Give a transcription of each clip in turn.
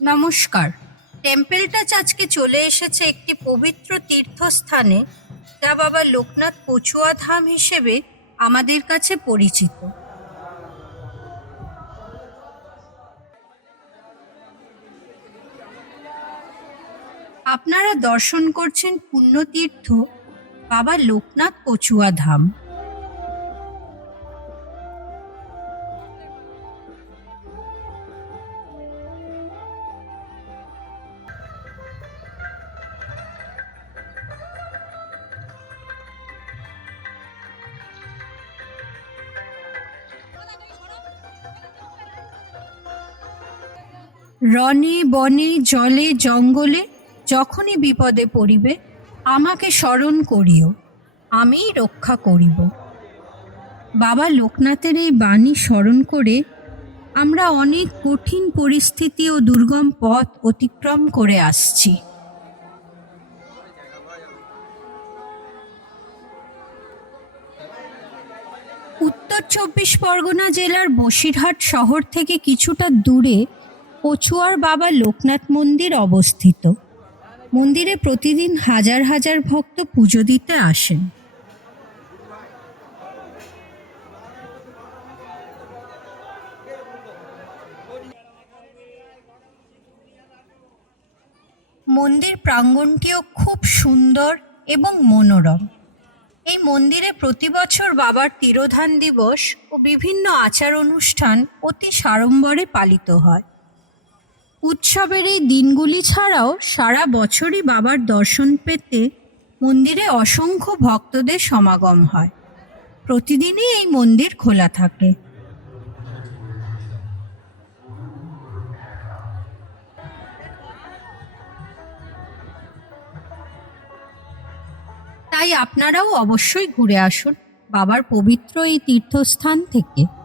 নমস্কার। Temple touch আজকে চলে এসেছে একটি পবিত্র তীর্থস্থানে যা বাবা লোকনাথ পচুয়া ধাম হিসেবে আমাদের কাছে পরিচিত। আপনারা দর্শন করছেন পুণ্যতীর্থ বাবা লোকনাথ পচুয়া ধাম। রনে বনে, জলে, জঙ্গলে, যখনই বিপদে পড়িবে, আমাকে স্মরণ করিও, আমিই রক্ষা করিব। বাবা লোকনাথের এই বাণী স্মরণ করে আমরা অনেক কঠিন পরিস্থিতি ও দুর্গম পথ অতিক্রম করে আসছি। উত্তর চব্বিশ পরগনা জেলার বসিরহাট শহর থেকে কিছুটা দূরে কচুয়ার বাবা লোকনাথ মন্দির অবস্থিত। মন্দিরে প্রতিদিন হাজার হাজার ভক্ত পুজো দিতে আসেন। মন্দির প্রাঙ্গণটিও খুব সুন্দর এবং মনোরম। এই মন্দিরে প্রতি বছর বাবার তিরোধান দিবস ও বিভিন্ন আচার অনুষ্ঠান অতি সাড়ম্বরে পালিত হয়। উৎসবের এই দিনগুলি ছাড়াও সারা বছরই বাবার দর্শন পেতে মন্দিরে অসংখ্য ভক্তদের সমাগম হয়। প্রতিদিনই এই মন্দির খোলা থাকে। তাই আপনারাও অবশ্যই ঘুরে আসুন বাবার পবিত্র এই তীর্থস্থান থেকে।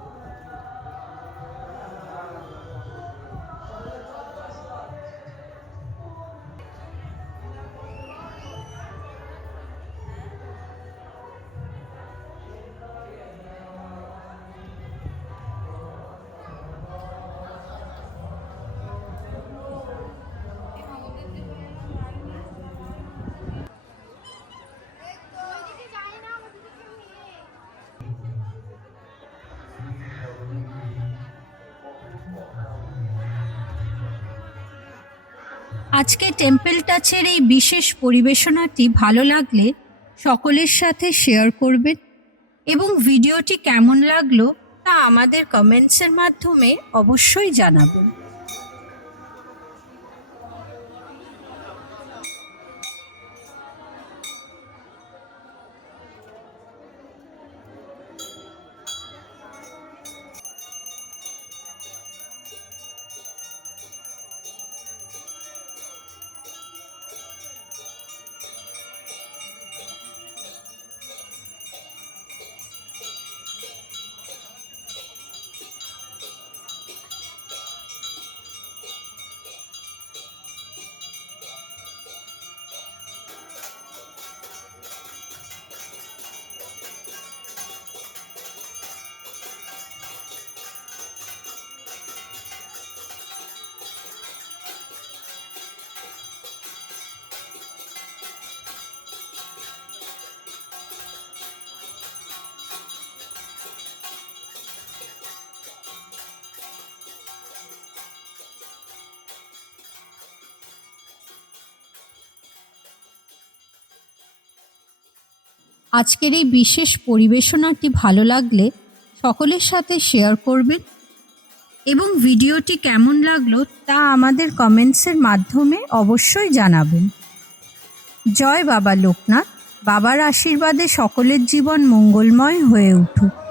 আজকে টেম্পেল টাচের এই বিশেষ পরিবেশনাটি ভালো লাগলে সকলের সাথে শেয়ার করবেন। এবং ভিডিওটি কেমন লাগল তা আমাদের কমেন্টসের মাধ্যমে অবশ্যই জানাবেন। আজকের এই বিশেষ পরিবেশনাটি ভালো লাগলে সকলের সাথে শেয়ার করবেন। এবং ভিডিওটি কেমন লাগল তা আমাদের কমেন্টসের মাধ্যমে অবশ্যই জানাবেন। জয় বাবা লোকনাথ। বাবার আশীর্বাদে সকলের জীবন মঙ্গলময় হয়ে উঠুক।